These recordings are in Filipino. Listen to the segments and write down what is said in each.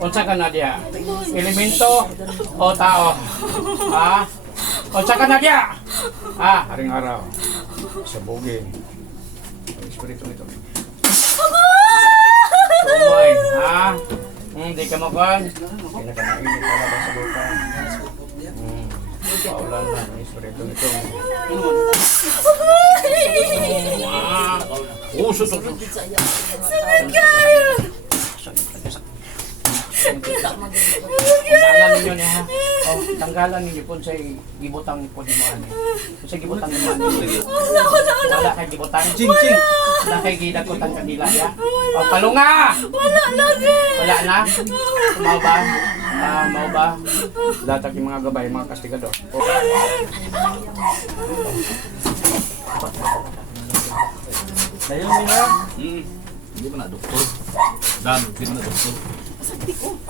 Unsa ka na diya? Elemento o tao? Ha? Unsa ka na diya? Haring araw. Sabugin. Espiritu nito. Tumoy, ha? Hindi ka makuhan? Pinakamainit ka na sa buka. Paulan na, espiritu nito. Susok. Sakit kayo! Tanggalan ninyo niya ha. Tanggalan ninyo po sa gibutang po di mo ani. Sa gibutang mo ani. Wala kay gibutang. Ching. Wala kay gidagkotang kanila ya. Palunga. Wala lagi! Wala na. Mao ba? Mao ba? Datag yung mga gabay, mga kastigador. Sayo nila. Hindi mo na doktor. Dan, hindi mo na doktor.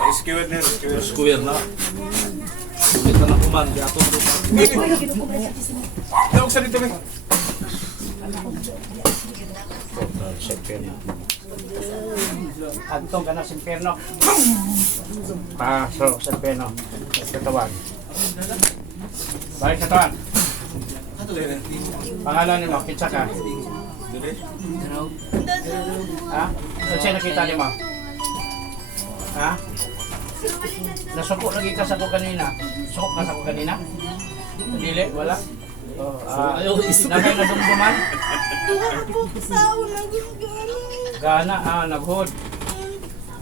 Rescuer na, rescuer. Square na. Kita na kuman, di ato mo. Tawag sa dito, may. Antong ka na sa impyerno. Pasok sa impyerno. Katawan. Balik sa katawan. Pangalan mo, kinsa ka? Ha? Saan siya nakita ni mo? Ha? Nasuko lagi ka sa ko kanina. Sukok ka sa ko kanina? Dili, wala? Nakay na dumduman? Gana, naghod.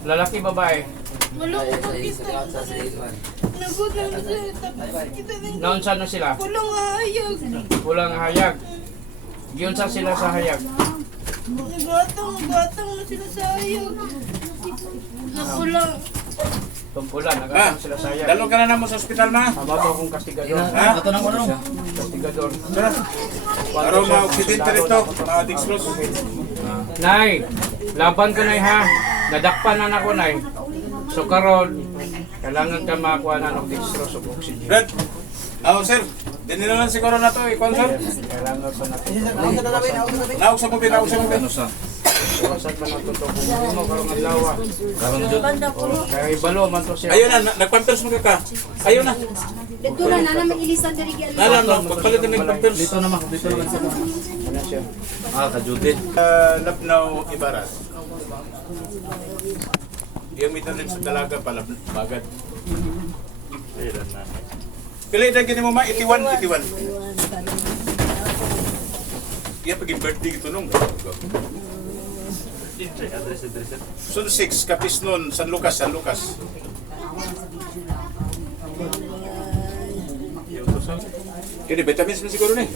Lalaki, babae. Wala ko pakita. Nagod lang sila. Tapos kita din. Naon saan na sila? Walang hayag. Pulang hayag. Giyon sa sila sa hayag. Gatang na sila sa hayag. Nakulang. Tumpulan, nagatang sila sa hayag. Dalo ka na naman sa ospital na. Mabato akong kastigador. Ha? Ato nang ano? Kastigador. Araw ma-aksidente rito, ma-dextrose. Nay, laban ko nay ha. Nadakpan na ako nay. So karon, kailangan ka makakuha na ng dextrose o oxygen. Brad, sir. Dinila lang siguro na to, ikon sir. Kailangan pa natin. Naog sa mobil, naog sa mobil. Ano sa? Iwasan pa natin ito kung hindi mo karong adlaw. Karang jud. Kaya ibalo man to siya. Ayun na, nagpampers mo ka. Ayun na. Dito na naman ilisan dari gyal. Nalang, magpalit na nagpampers. Dito naman sa. Ano siya? Kajudin. Labnaw Ibaras. Yung mitanim sa dalaga pala, bagad. Ayun na. Kailan na gini mo ma? 81. Iya pagi birthday gitu nung. Sun 6, Kapisnon, San Lucas. Kini vitamins na siguro ni.